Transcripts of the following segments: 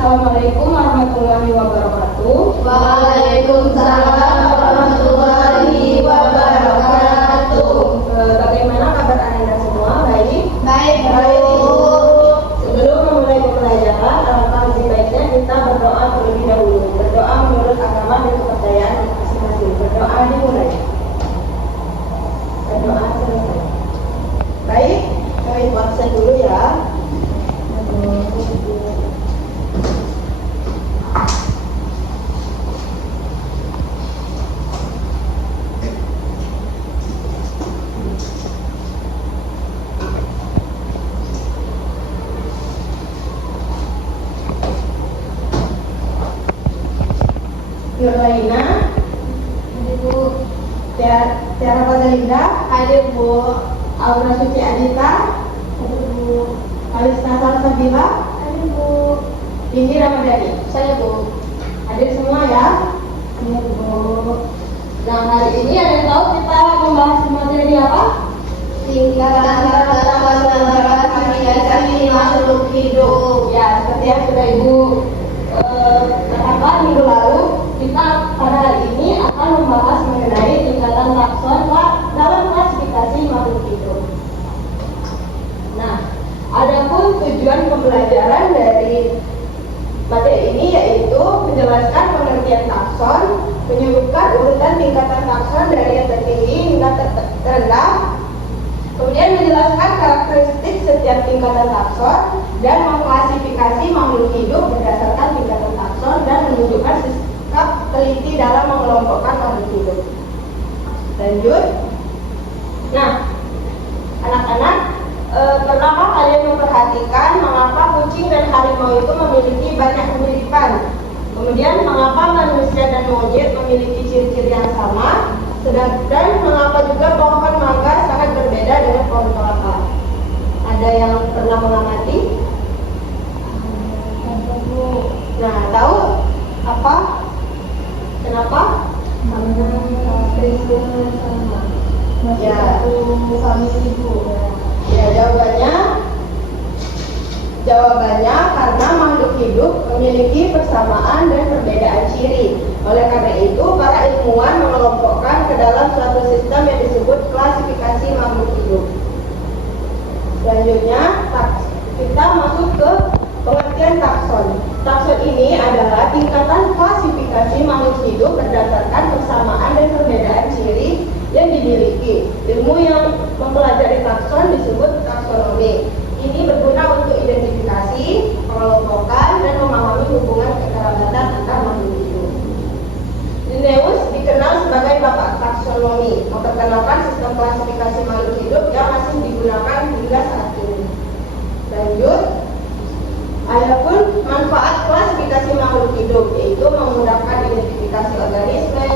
Assalamualaikum warahmatullahi wabarakatuh. Waalaikumsalam warahmatullahi wabarakatuh. Bagaimana kabar Anda semua? Baik? Baik, Bu. Sebelum memulai pembelajaran, alangkah lebih baiknya kita berdoa terlebih dahulu. Berdoa menurut agama dan kepercayaan masing-masing. Berdoa dimulai. Berdoa selesai. Baik, kami absen dulu ya. Yurlaina, Ibu. Tiara Rosalinda, Hadir, Bu. Aura Suci Adita, Hadir, Bu. Alista Salsabila, Hadir, Bu. Indi Ramadhani. Saya, Bu. Hadir semua ya. Hadir, Bu. Nah, hari ini ada yang tahu kita membahas materi apa? Tingkatan klasifikasi makhluk hidup. Ya, seperti yang sudah Ibu katakan minggu lalu, kita pada hari ini akan membahas mengenai tingkatan takson dalam klasifikasi makhluk hidup. Nah, adapun tujuan pembelajaran dari materi ini yaitu menjelaskan pengertian takson, menyebutkan urutan tingkatan takson dari yang tertinggi hingga terendah, kemudian menjelaskan karakteristik setiap tingkatan takson dan mengklasifikasi makhluk hidup berdasarkan tingkatan takson dan menunjukkan sikap teliti dalam mengelompokkan makhluk hidup. Lanjut. Nah, anak-anak, pernahkah kalian memperhatikan mengapa kucing dan harimau itu memiliki banyak kemiripan? Kemudian mengapa manusia dan monyet memiliki ciri-ciri yang sama? Dan mengapa juga pohon mangga sangat berbeda dengan pohon kelapa? Ada yang pernah mengamati? Nah, tahu apa? Kenapa? Ya, jawabannya karena makhluk hidup memiliki persamaan dan perbedaan ciri. Oleh karena itu, para ilmuwan mengelompokkan ke dalam suatu sistem yang disebut klasifikasi makhluk hidup. Selanjutnya, kita masuk ke pengertian takson. Takson ini adalah tingkatan klasifikasi makhluk hidup berdasarkan persamaan dan perbedaan ciri yang dimiliki. Ilmu yang mempelajari takson disebut taksonomi. Ini berguna untuk identifikasi, pengelompokan, dan memahami hubungan kekerabatan antar makhluk hidup. Linnaeus dikenal sebagai bapak taksonomi, memperkenalkan sistem klasifikasi makhluk hidup yang masih digunakan hingga saat ini. Lanjut. Adapun manfaat klasifikasi makhluk hidup yaitu memudahkan identifikasi organisme,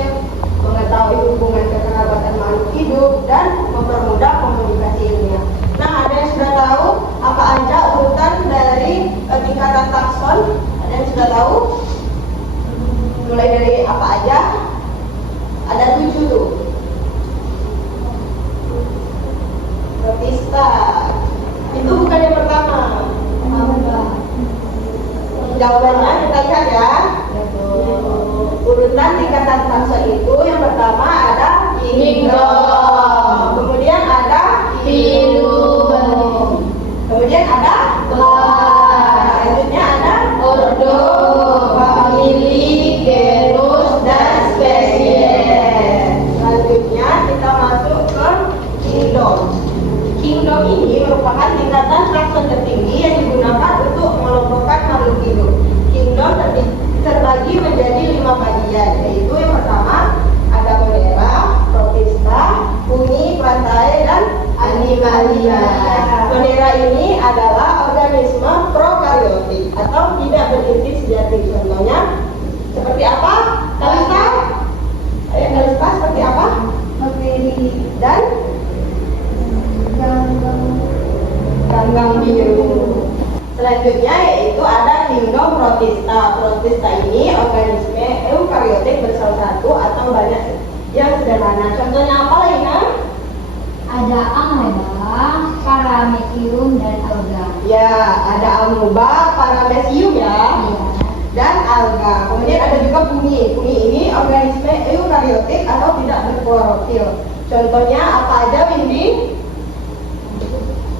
mengetahui hubungan kekerabatan makhluk hidup, dan mempermudah komunikasi ilmiah. Nah, ada yang sudah tahu apa aja urutan dari tingkatan takson? Ada yang sudah tahu? Mulai dari apa aja? Ada 7 tuh. Protista. Itu bukan yang pertama. Jawabannya kita lihat ya. Urutan tingkatan takson itu yang pertama ada kingdom, kemudian ada phylum, kemudian ada class, selanjutnya ada ordo, family, genus, dan spesies. Selanjutnya kita masuk ke kingdom. Kingdom ini merupakan tingkatan takson tertinggi yang digunakan untuk mengelompokkan makhluk hidup. Kingdom terbagi menjadi 5 bagian, yaitu yang pertama ada Monera, Protista, Fungi, Plantae, dan Animalia. Monera ini adalah organisme prokaryotik atau tidak berinti sejati. Contohnya seperti apa? Talita. Analispa seperti apa? Bakteri. Dan ganggang biru. Selanjutnya yaitu ada kingdom Protista. Protista ini organisme eukariotik bersel satu atau banyak yang sederhana. Contohnya apa, Lina? Ada amoeba, paramecium, dan alga. Ya, ada amoeba, paramecium ya, Iya. dan alga. Kemudian ada juga bumi. Bumi ini organisme eukariotik atau tidak berklorofil. Contohnya apa aja, Windy?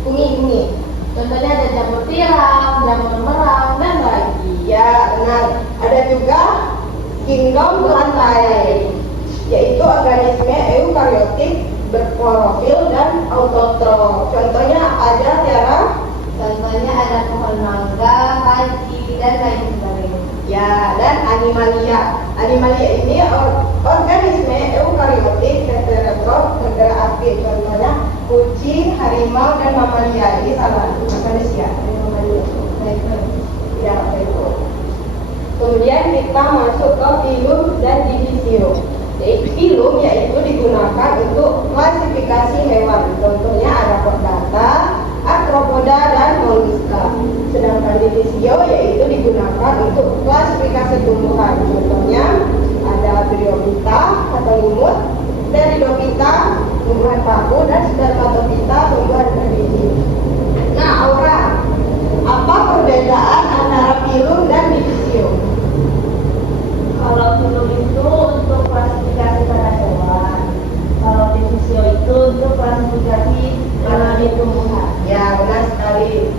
Bumi. Contohnya ada jamur tiram, jamur merang, dan lagi. Ya, benar. Ada juga kingdom lantai, yaitu organisme eukariotik berklorofil dan autotrof. Contohnya apa aja, Tiara? Contohnya ada pohon mangga, haji, dan lain sebagainya. Ya, dan animalia. Animalia ini organisme eukariotik heterotrof bergerak aktif. Contohnya kucing, harimau, dan mamalia. Ini salah, bukan manusia. Ini mamalia. Ya, itu. Kemudian kita masuk ke filum dan divisio. Filum yaitu digunakan untuk klasifikasi hewan. Contohnya ada chordata, arthropoda, dan mollusca. Sedangkan divisio yaitu digunakan untuk klasifikasi tumbuhan. Contohnya ada Bryophyta atau lumut, Pteridophyta tumbuhan paku, dan Spermatophyta tumbuhan berbiji. Nah, Aura, apa perbedaan antara filum dan divisio? Kalau filum itu untuk klasifikasi pada hewan, kalau divisio itu untuk klasifikasi pada tumbuhan. Ya, benar sekali.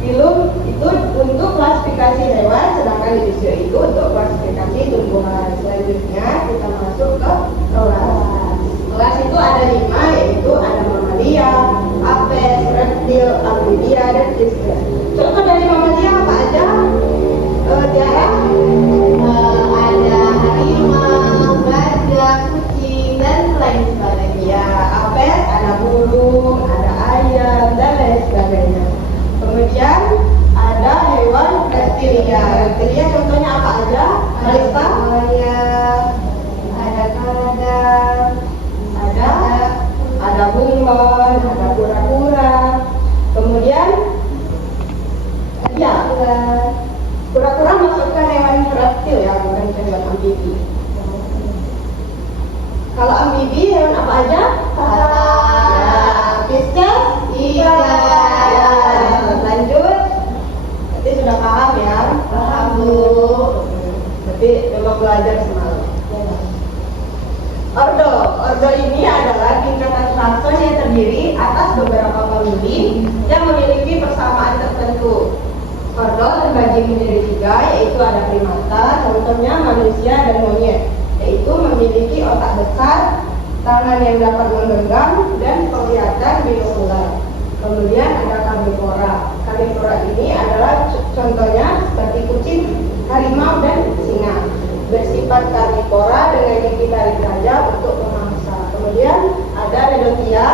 Filum itu untuk klasifikasi hewan, sedangkan divisio itu untuk klasifikasi tumbuhan. Selanjutnya kita masuk ke kelas. Kelas itu ada 5, yaitu ada mamalia, apes, reptil, amfibia, dan kristal. Contoh dari mamalia apa aja? Tiara? Ada harimau, gajah, kucing, dan lain sebagainya. Ya, apes ada burung, ada ayam, dan lain sebagainya. Kemudian ada hewan reptilia. Reptilia contohnya apa aja? Alisa? Ada kada, Ada bunglon, ada kura-kura. Kemudian ya, kura-kura masuk ke hewan reptil ya, bukan ke hewan amfibi. Kalau amfibi hewan apa aja? Ya, pisces? Iya. Ya, lanjut. Berarti sudah paham ya? Paham, Bu. Berarti coba belajar semalam. Ordo ini adalah tingkatan takson yang terdiri atas beberapa famili yang memiliki persamaan tertentu. Ordo terbagi menjadi 3, yaitu ada primata, contohnya manusia dan monyet, yaitu memiliki otak besar, tangan yang dapat menggenggam, dan penglihatan binokular. Kemudian ada karnivora. Karnivora ini adalah contohnya seperti kucing, harimau, dan singa. Bersifat karnivora dengan gigi tarik tajam untuk memangsa. Kemudian ada Redotia,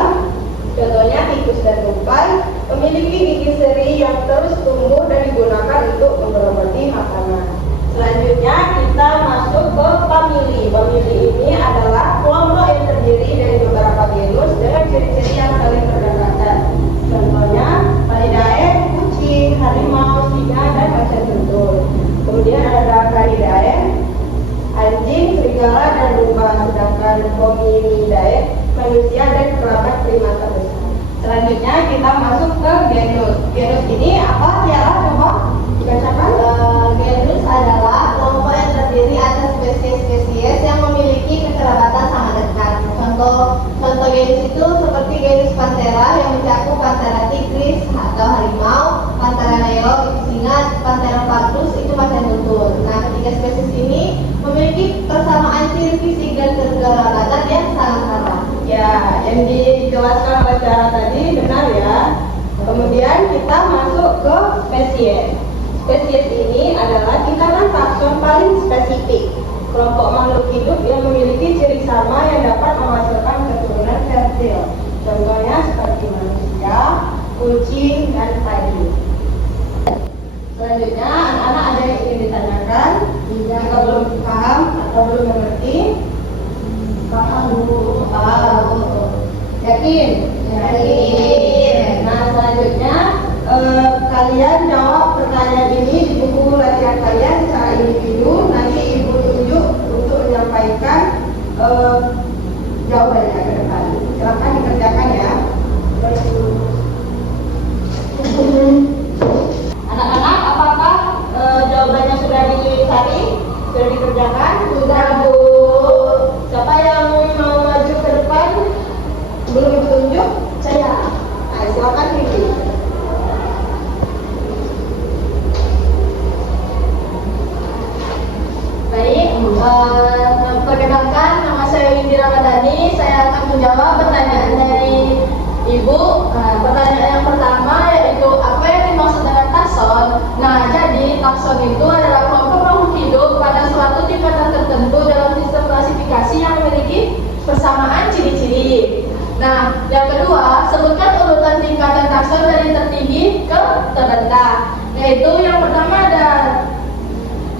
contohnya tikus dan tupai, memiliki gigi seri yang terus tumbuh dan digunakan untuk menggerogoti makanan. Selanjutnya kita masuk ke famili. Famili ini adalah kelompok yang terdiri dari beberapa genus dengan ciri-ciri yang saling berdekatan. Contohnya Palidae, kucing, harimau, singa, dan macan tutul. Kemudian ada Dracanidae, anjing, serigala, dan lumba. Sedangkan Hominidae, manusia dan kerabat primata besar. Selanjutnya kita masuk ke genus. Genus ini apa, Tiara? Coba dibacakan. Genus adalah kelompok yang terdiri atas spesies-spesies yang memiliki kekerabatan sangat dekat. Contoh genus itu seperti genus Panthera yang mencakup Panthera tigris atau harimau, Panthera neo itu singa, Panthera pardus itu macan tutul. Nah, ketiga spesies ini memiliki persamaan ciri fisik dan kekerabatan yang sangat erat. Ya, yang dijelaskan oleh Tiara tadi benar ya. Kemudian kita masuk ke spesies. Spesies ini adalah tingkatan takson paling spesifik. Kelompok makhluk hidup yang memiliki ciri sama yang dapat menghasilkan keturunan fertil. Contohnya seperti manusia, kucing, dan padi. Selanjutnya, anak-anak ada yang ingin ditanyakan? Jika belum paham atau belum mengerti, Paham Bu. Tahu. Yakin? Yakin. Nah, selanjutnya kalian jawab pertanyaan ini di buku latihan kalian secara individu. Nanti Ibu tunjuk untuk menyampaikan jawabannya ke depan. Silakan dikerjakan ya. Anak-anak, apakah jawabannya sudah dicari? Sudah dikerjakan? Sudah Bu. Siapa yang mau maju ke depan? Belum ditunjuk? Saya. Nah, silakan Vivi. Baik, perkenalkan nama saya Windy Ramadhani. Saya akan menjawab pertanyaan dari Ibu. Pertanyaan yang pertama yaitu apa yang dimaksud dengan takson? Nah, jadi takson itu adalah kelompok makhluk hidup pada suatu tingkatan tertentu dalam sistem klasifikasi yang memiliki persamaan ciri-ciri. Nah, yang kedua, sebutkan urutan tingkatan takson dari tertinggi ke terendah. Yaitu yang pertama ada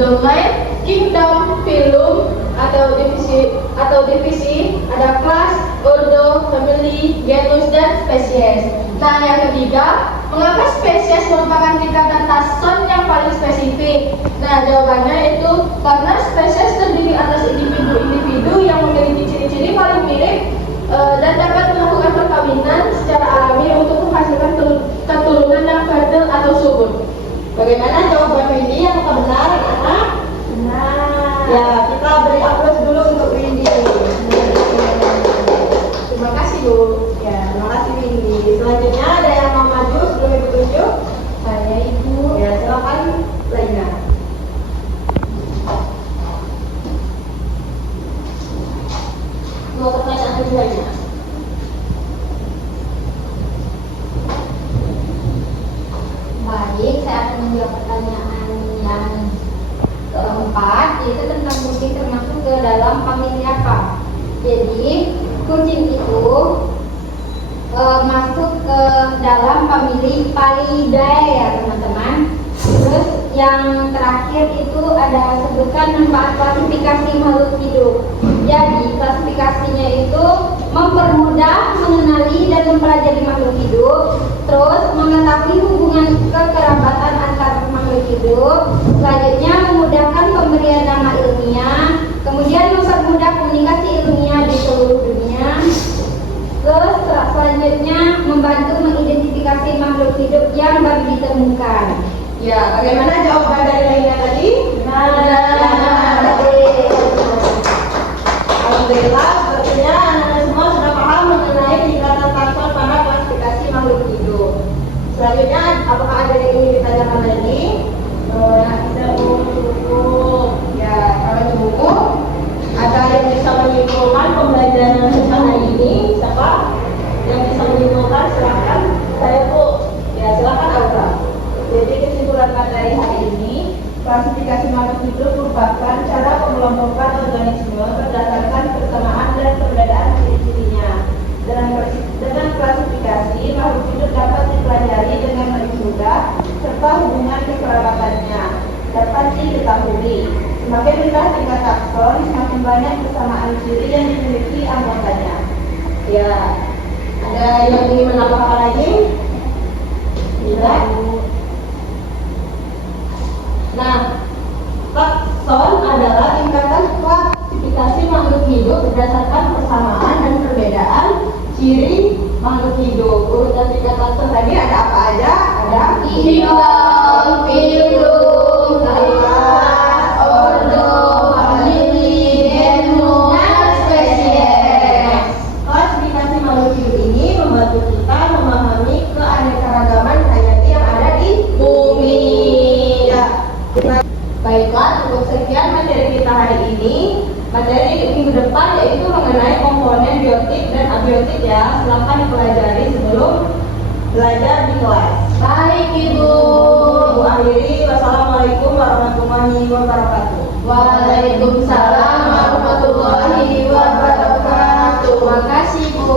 domain, kingdom, phylum atau divisi, ada kelas, ordo, family, genus dan spesies. Nah, yang ketiga, mengapa spesies merupakan tingkatan takson yang paling spesifik? Nah, jawabannya itu karena spesies terdiri atas individu-individu yang memiliki ciri-ciri paling mirip dan dapat melakukan perkawinan secara alami untuk menghasilkan keturunan yang fertil atau subur. Bagaimana jawaban Windy? Apakah benar, anak? Benar. Ya, kita beri aplaus dulu untuk Windy. Terima kasih Bu. Ya, terima kasih Windy. Selanjutnya ada yang mau maju sebelum Ibu tunjuk? Saya Ibu. Ya, silakan Laina. Dua pertanyaan keduanya. Baik, saya akan menjawab pertanyaan yang keempat, yaitu tentang kucing termasuk ke dalam famili apa. Jadi, kucing itu masuk ke dalam famili Palidae ya teman-teman. Terus yang terakhir itu ada sebutkan manfaat klasifikasi makhluk hidup. Jadi klasifikasinya itu mempermudah mengenali dan mempelajari makhluk hidup, terus mengetahui hubungan kekerabatan antar makhluk hidup, selanjutnya memudahkan pemberian nama ilmiah, kemudian mempermudah komunikasi ilmiah di seluruh dunia, terus selanjutnya membantu mengidentifikasi makhluk hidup yang baru ditemukan. Ya, bagaimana jawaban dari Laina tadi? Alhamdulillah, sepertinya anak-anak semua sudah paham mengenai tingkatan takson pada klasifikasi makhluk hidup. Selanjutnya, apakah ada yang ingin ditanyakan lagi? Ada buku. Ya, kalau di buku ada yang bisa menyimpulkan pembelajaran kita hari ini? Siapa yang bisa menyimpulkan? Silakan. Saya Bu. Ya, silakan Aura. Jadi kesimpulan materi hari ini, klasifikasi makhluk hidup merupakan cara pengelompokan organisme berdasarkan persamaan dan perbedaan ciri-cirinya. Dengan klasifikasi, makhluk hidup dapat dipelajari dengan lebih mudah serta hubungan kekerabatannya dapat diketahui. Semakin rendah tingkat takson, semakin banyak persamaan ciri yang dimiliki anggotanya. Ya, ada yang ingin menambahkan lagi? Tidak. Nah, takson adalah tingkatan klasifikasi makhluk hidup berdasarkan persamaan dan perbedaan ciri makhluk hidup. Urutan tingkat takson tadi ada apa aja? Ada Kingdom, phylum, kelas, ordo, famili, genus, dan spesies. Klasifikasi makhluk hidup ini membantu kita memahami keanekaragaman hayati yang ada di bumi. Ya. Baiklah, cukup sekian materi kita hari ini. Materi minggu depan yaitu mengenai komponen biotik dan abiotik ya. Silakan dipelajari sebelum belajar di kelas. Baik Ibu. Ibu akhiri, wassalamualaikum warahmatullahi wabarakatuh. Waalaikumsalam warahmatullahi wabarakatuh. Terima kasih Bu.